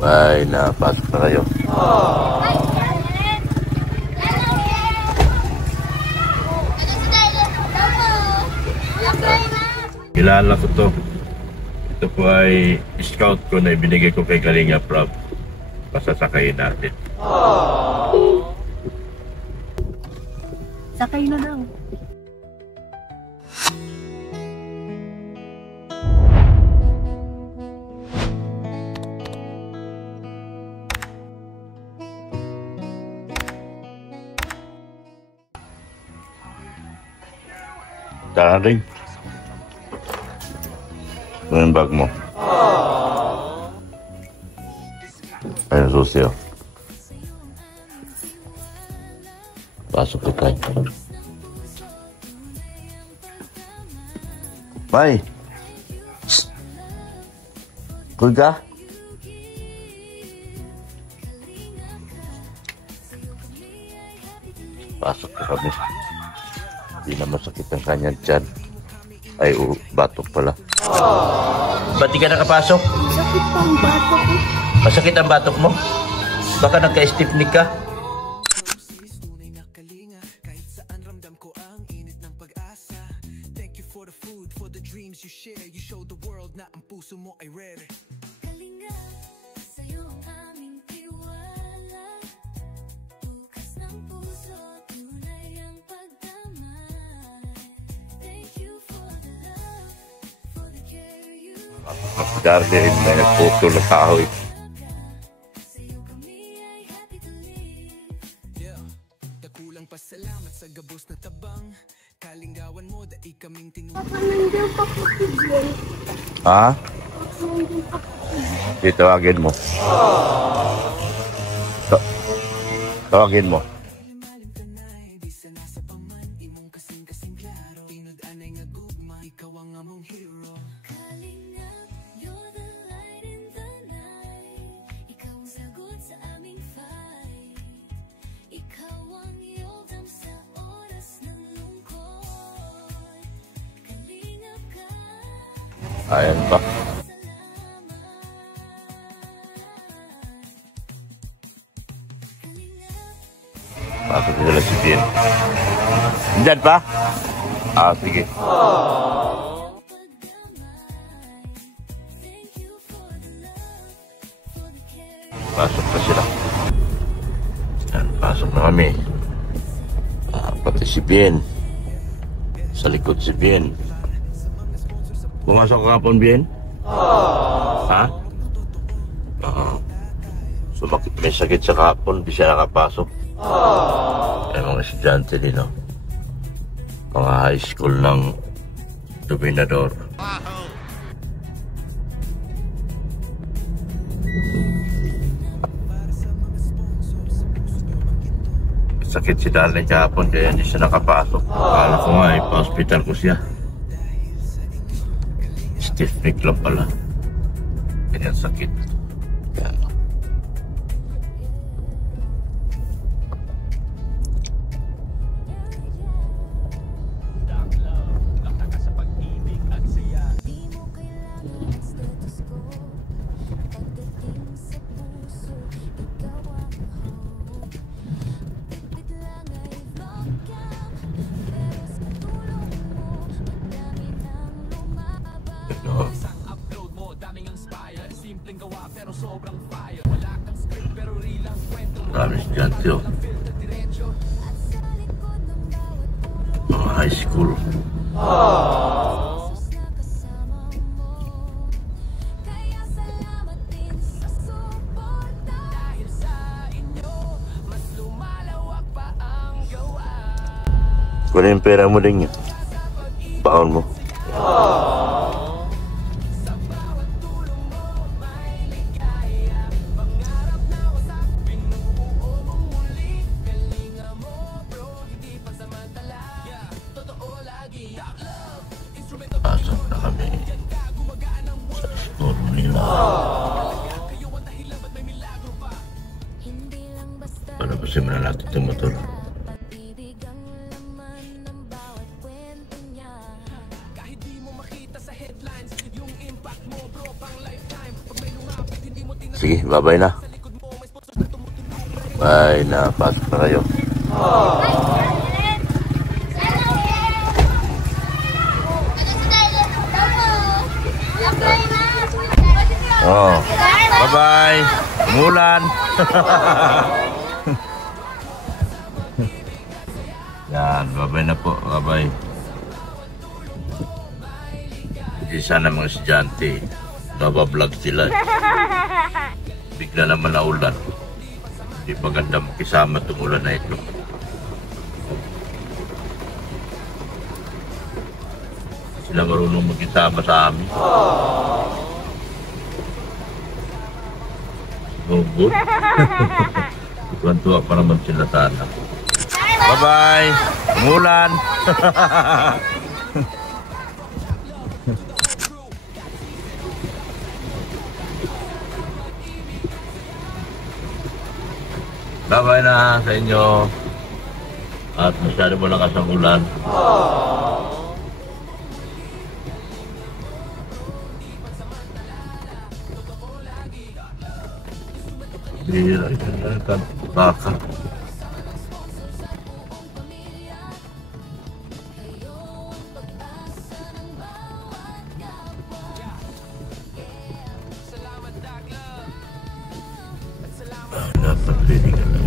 Ay, napasok na kayo. Kilala ko to. Ito po ay scout ko na ibinigay ko kay Kalinga Prab. Pasasakayin natin. Sakay na daw. Darling. Ano yung bag mo? Ayun, susi oh. Pasok ka tayo. Bay! Shhh! Cool ka? Pasok ka kami. Hindi na masakit ang kanyang tiyan. Ay, batok pala. Ba't di ka nakapasok? Masakit pa ang batok ko. Masakit ang batok mo? Baka nagka-stiffnick ka? Darling, may nagputo na kahoy. Ha? Tawagin mo. Tawagin mo. Ayan pa. Bakit nila si Pien? Diyan pa? Ah, sige. Pasok pa sila. Yan, pasok na kami. Pati si Pien. Sa likod si Pien. Pumasok ka kapon, Bien? Ha? Sumakit, may sakit sa kapon, di siya nakapasok. Ay, mga estudyante din, no? Mga high school ng Dominador. Sakit si Darling kapon, kaya hindi siya nakapasok. Akala ko nga, ipa-hospital ko siya. Stiffnick lang pala. Ganyan sakit. Yan. Marami estudyante oh. Mga high school. Kunin yung pera mo din yun. Baon mo. Pasok na kami sa school nila. Palabasin mo na natin itong motor. sige, bye-bye na. Bye na, pasok na kayo. Oh, bye-bye. Umulan. Yan, bye-bye na po, bye-bye. Hindi sana mga estudyante, nabablog sila. Bigla naman na ulan. Hindi maganda makisama itong ulan na ito. Sila marunong makisama sa amin. Oh, good. Tuwan-tuwa pa naman sila sana. Bye-bye! Umulan! Bye-bye na sa inyo. At masyado malakas ang ulan. Bira, kan baka. Dapat ready ka lang.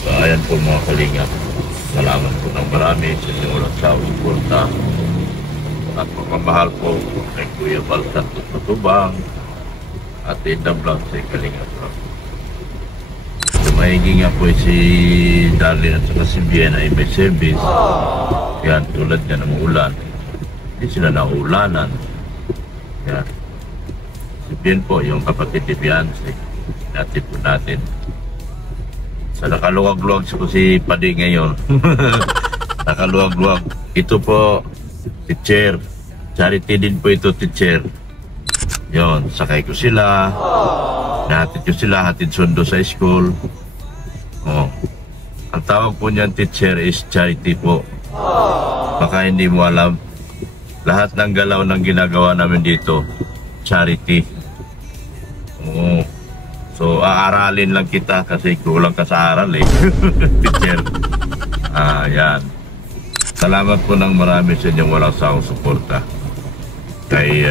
So, ayan po mga kalingap. Salamat po ng marami sa inyong walang sawang suporta. At pagmamahal po kay Kuya Val Santos Matubang at Inda Vlog sa Kalingap Vlog. Maigi nga po si Darlene at saka si Bien ay may service. Yan, tulad nga ng ulan. Hindi sila naulanan. Yan. Si Bien po, yung kapatid ni Beyonce. Natin po natin. Sa nakaluwag-luwag si Padi ngayon. Nakaluwag-luwag. Ito po, teacher. Charity din po ito, teacher. Yon, sakay ko sila. Nahatid ko sila, hatid sundo sa school. Oh. Ang tawag po niyan, teacher, is charity po. Baka hindi mo alam. Lahat ng galaw ng ginagawa namin dito, charity. Oh. So, aaralin lang kita kasi kulang ka sa aral eh. Teacher. Yan. Salamat po ng marami sa inyong walang sawang suporta. Kay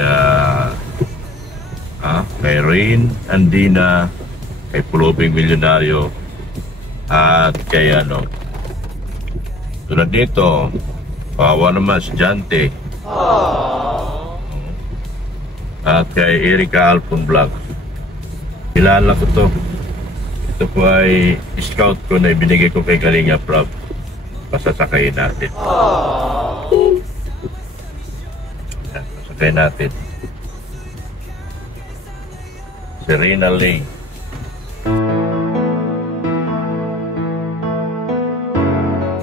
Rain, Andina, kay Pulubing Milyonaryo, at kay tulad nito, kawawa naman si Jante. At kay Erika Alpon Vlog. Kilala ko to. Ito po ay scout ko na ibinigay ko kay Kalingap Vlog. Pasasakayin natin. Yan, pasasakayin natin. Serena Lee.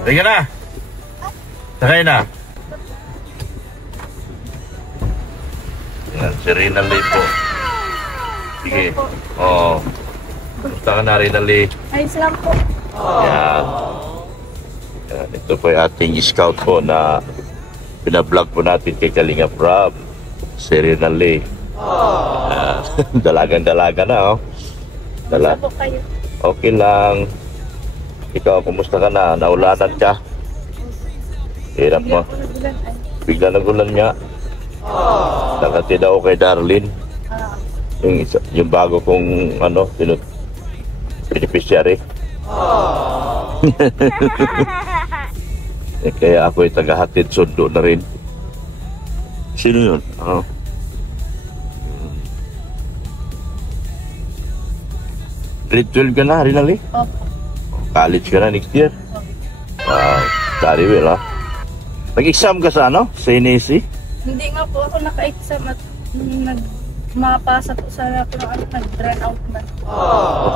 Sige na! Sakay na! Yan, Serena Lee po. Sige. Oo. Gusto ka na, Serena Lee. Ayos lang po. Yan. Yan. Ito po yung ating scout po na pinablog po natin kay Kalingap Rob. Serena Lee. Dalagan-dalaga na, oh. Sabo kayo. Okay lang. Ikaw, kumusta ka na? Naulanan ka? Hirap mo. Bigla nagulan nga. Nakatid ako kay Darlene. Yung bago kong beneficiary. Kaya ako ay tagahatid sundo na rin. Sino yun? Grade 12 ka na, Rinali? Opo. College ka na next year? Wow, very well, ha? Nag-exam ka sa Sa NAC? Hindi nga po ako naka-exam at mapasa po sa nag-run out man.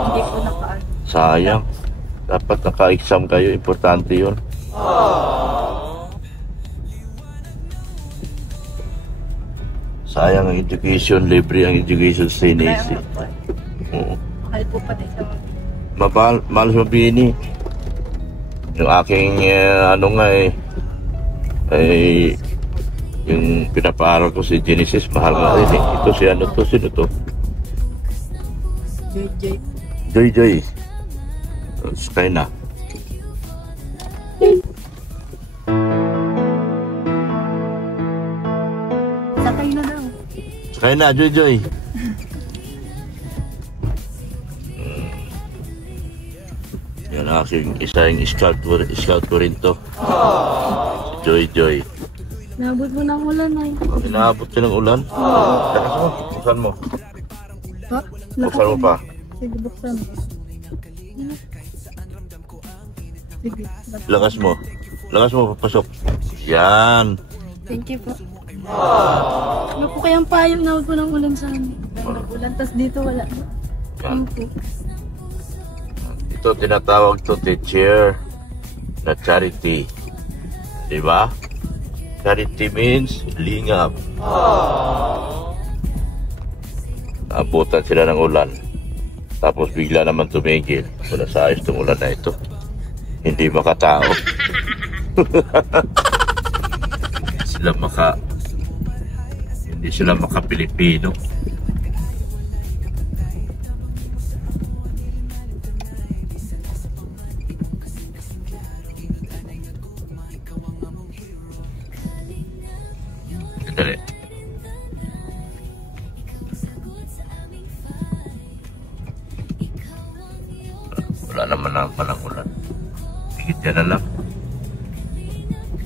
Hindi po naka-ano. Sayang. Dapat naka-exam kayo, importante yun. Sayang ang education, libre ang education sa NAC. Oo. Mahal po pati sa Mahal sa Bini. Yung aking Yung pinapaaral ko si Genesis, mahal nga rin eh. Ito si ano to, sino to? JJ. Joy Joy. Sky na. Sakay na daw. Sky na, Joy Joy. Yan ang aking isang scout ko rin to. Si Joy Joy. Nabot mo ng ulan ay. Inaabot ka ng ulan? Lakas mo, buksan mo. Pa? Buksan mo pa. Sige, buksan. Sige. Lakas mo. Lakas mo, papasok. Yan. Thank you po. Ano po kayang payo na huwag po ng ulan sa amin? Nag-ulan, tas dito wala. Yan. Thank you. Ito tinatawag to teacher na charity. Diba? Charity means lingap. Abutan sila ng ulan. Tapos bigla naman tumigil. Wala sa ayos itong ulan na ito. Hindi makatao. Hindi sila maka-Pilipino. Dali. Wala naman ang panangulan. Higit yan na lang.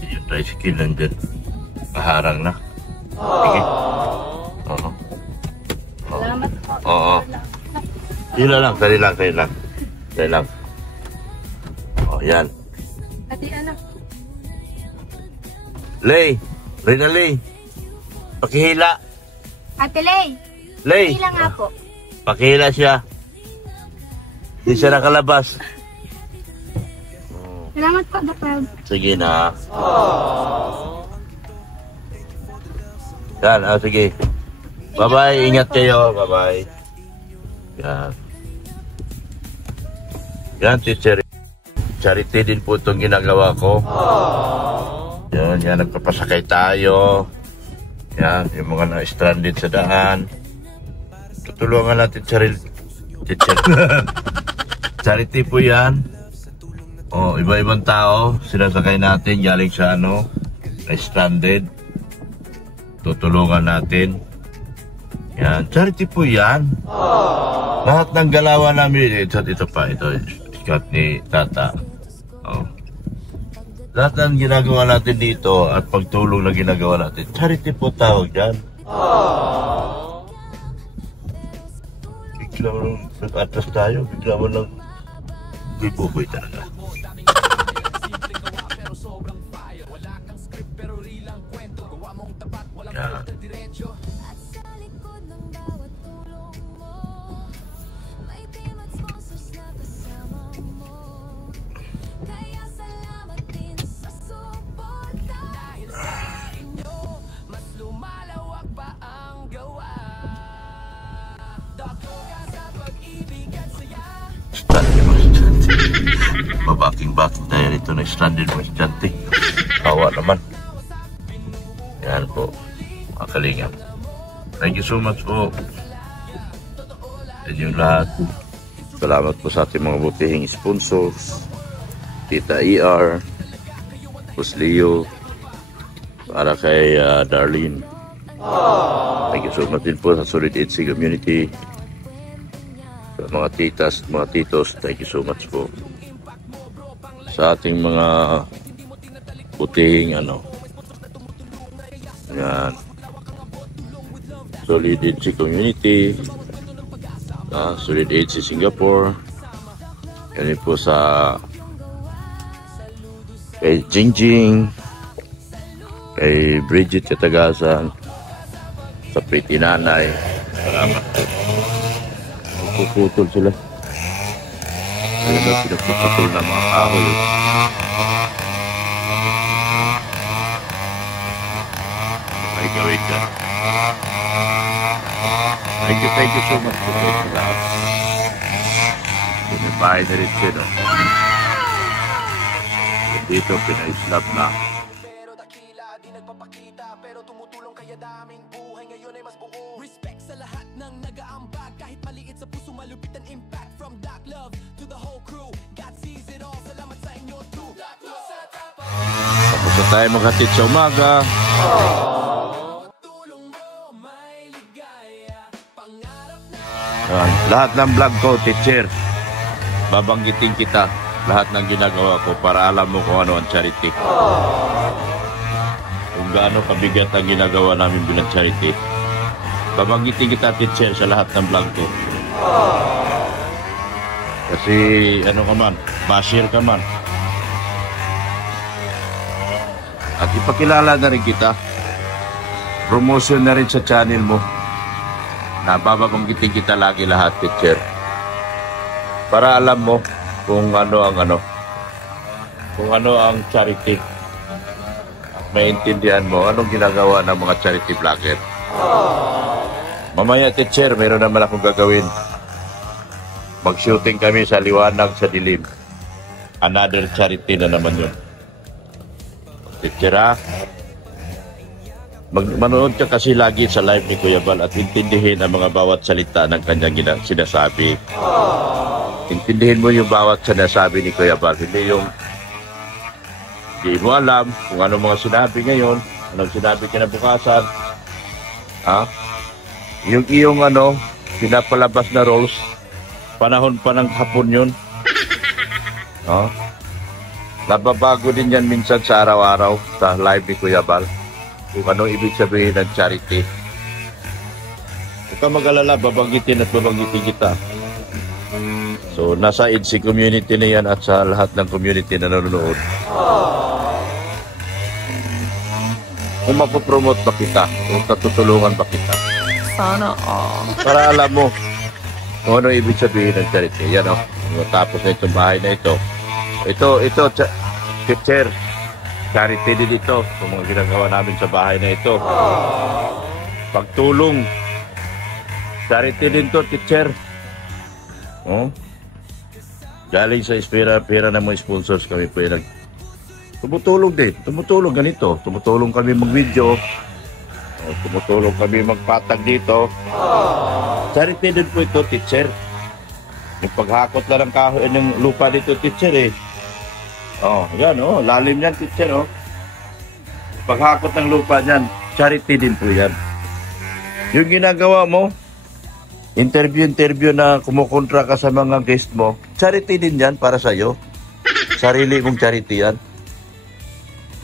Yung tricycle nandyan. Paharang na. Sige. Oo. Salamat po. Oo. Sila lang, sali lang. Sali lang. O, yan. Ate, anak. Lay! Rina Lay! Pakihila! Ate Lay! Lay! Hila nga po. Pakihila siya. Hindi siya nakalabas. Salamat po, Dr. Sige na. Yan, sige. Bye-bye, ingat kayo. Bye-bye. Yan. Yan, teacher. Charity din po itong ginagawa ko. Yan, nagpapasakay tayo. Yan, yung mga na-stranded sa daan. Tutulungan natin teacher. Charity po yan. O, iba-ibang tao, sinasakay natin galing sa na-stranded. Tutulungan natin. Yan, charity po yan. Lahat ng galawan namin, ito pa, ito, Scott ni Tata. O. Lahat ng ginagawa natin dito at pagtulong na ginagawa natin, charity po tawag yan. Bigla mo nang nag-atras tayo, bigla mo nang buboy talaga. Yan. Mabaking-baking tayo rito na stranded mo estudyante. Kawa naman. Yan po, mga kalingap. Thank you so much po. At yung lahat. Salamat po sa ating mga butihing sponsors. Tita ER, Boss Leo, para kay Darlene. Thank you so much din po sa Solid HC community. Sa mga titas, mga titos, thank you so much po. Sa ating mga butihing yan, Solid HC community, Solid HC Singapore, yan po sa kay Jingjing, kay Bridget Katagasan, sa Pretty Nanay. Salamat. Puputol sila. Ayun na, pinagpuputol ng mga kahoy. May gawin ka. Thank you so much po sa lahat. Bumibahay na rin siya, no? Dito, pinaislap na. kita, pero tumutulong kaya daming buhay ngayon ay mas buo. Respect sa lahat ng nag-aambag, kahit maliit sa puso malupit ang impact. From Doc Love to the whole crew, God sees it all. Salamat sa inyo too. Doc Love sa tapat. Tapos na tayo maghatid sa umaga. Tulong mo may ligaya, pangarap na. Lahat ng vlog ko, teacher, babanggitin kita. Lahat ng ginagawa ko para alam mo kung ano ang charity. Kung gaano kabigat ang ginagawa namin bilang charity. Babanggitin kita, teacher, sa lahat ng vlog ko. Kasi ano ka man, basher ka man. At ipakilala na rin kita. Promotion na rin sa channel mo. Na babanggitin kita lagi lahat, teacher. Para alam mo kung ano ang charity. Maintindihan mo anong ginagawa ng mga charity vlogger. Mamaya, teacher, meron naman akong gagawin. Mag-shooting kami sa liwanag sa dilim. Another charity na naman yun. Teacher, ha? Manood ka kasi lagi sa live ni Kuya Bal at intindihin ang mga bawat salita ng kanyang sinasabi. Intindihin mo yung bawat sinasabi ni Kuya Bal. Hindi yung hindi mo alam kung ano mga sinabi ngayon, anong sinabi kinabukasan. Ha? Yung iyong pinapalabas na roles, panahon pa ng hapon yun. Ha? Nababago din yan minsan sa araw-araw sa live ni Kuya Bal. Kung ano ibig sabihin ng charity. Huwag ka mag-alala, babanggitin at babanggitin kita. So, nasa EDC community na yan at sa lahat ng community na nanonood. Kung mapopromote ba kita, kung tatutulungan ba kita. Sana all. Para alam mo kung ano ibig sabihin ng charity. Yan tapos na itong bahay na ito. Ito, teacher, charity din ito. Kung mga ginagawa namin sa bahay na ito. Pagtulong, charity din to, teacher. Galing sa pera ng mga sponsors kami po yung tumutulong din. Tumutulong ganito. Tumutulong kami mag-video. Tumutulong kami magpatag dito. Charity din po ito, teacher. Yung paghakot na ng kahoy ng lupa dito, teacher eh. Yan lalim yan, teacher Paghakot ng lupa yan, charity din po yan. Yung ginagawa mo, interview na kumukontra ka sa mga guest mo, charity din yan para sa'yo. Sarili mong charity yan.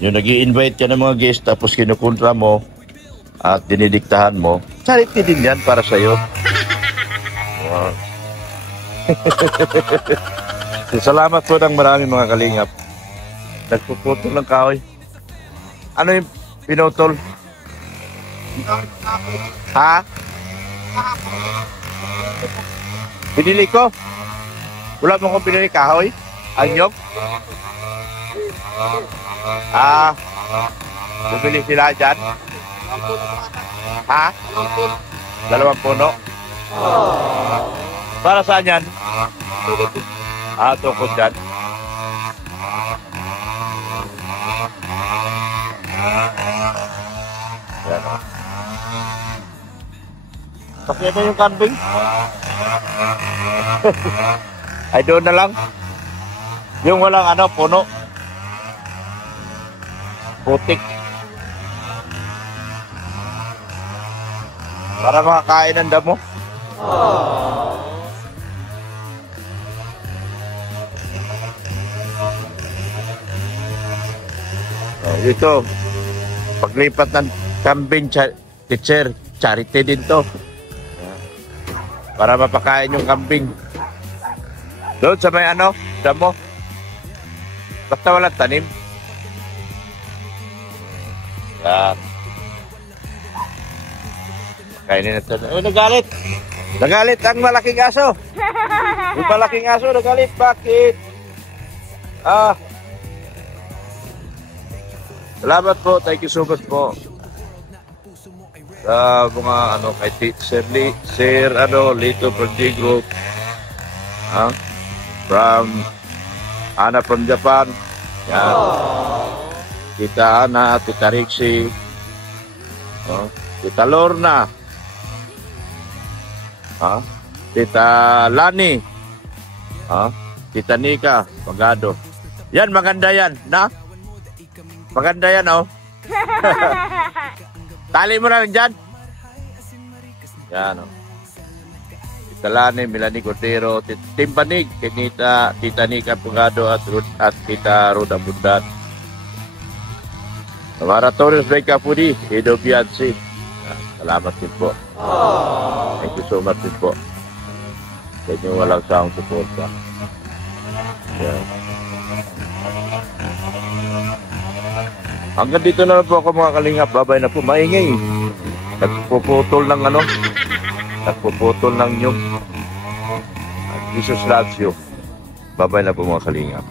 Yung nag-i-invite ka ng mga guest tapos kinukontra mo at dinidiktahan mo, charity din yan para sa'yo. Wow. Salamat po ng maraming mga kalingap. Nagpuputol ng kahoy. Ano yung pinutol? Ha? Binili ko? Wala mo kong binili kahoy? Anyok? Bumili sila dyan? Ha? 2 puno? Para saan yan? Tukod dyan. Yan. Pakita na yung kambing. Ay, doon na lang. Yung walang puno. Putik. Para makakain ng damo. Ito, paglipat ng kambing, teacher, charity din to. Para mapakain yung kambing. Doon sa may damo. Basta walang tanim. Yan. Kainin natin. Nagalit. Nagalit ang malaking aso. Yung malaking aso, nagalit. Bakit? Salamat po. Thank you so much po. Sa mga kay Sir Lito Project Group. From Ana from Japan. Yan. Tita Ana, Tita Rixie. Oh, Tita Lorna. Tita Lani. Tita Nika, Pagado. Yan, maganda yan, na? Maganda yan, oh. Tali mo na lang dyan. Yan, oh. Tita Lani, Melanie Cordero, Timpanig, Tita Nika Pagado at Tita Roda Bundan. Maratorios by Kapudi, Edo Piazzi. Salamat din po. Thank you so much din po. Sa inyo walang sawang suporta. Yeah. Hanggang dito na lang po ako mga kalingap. Babay na po. Maingay. Nagpuputol ng ano. Nagpuputol ng nyug. Jesus loves you. Babay na po mga kalingap.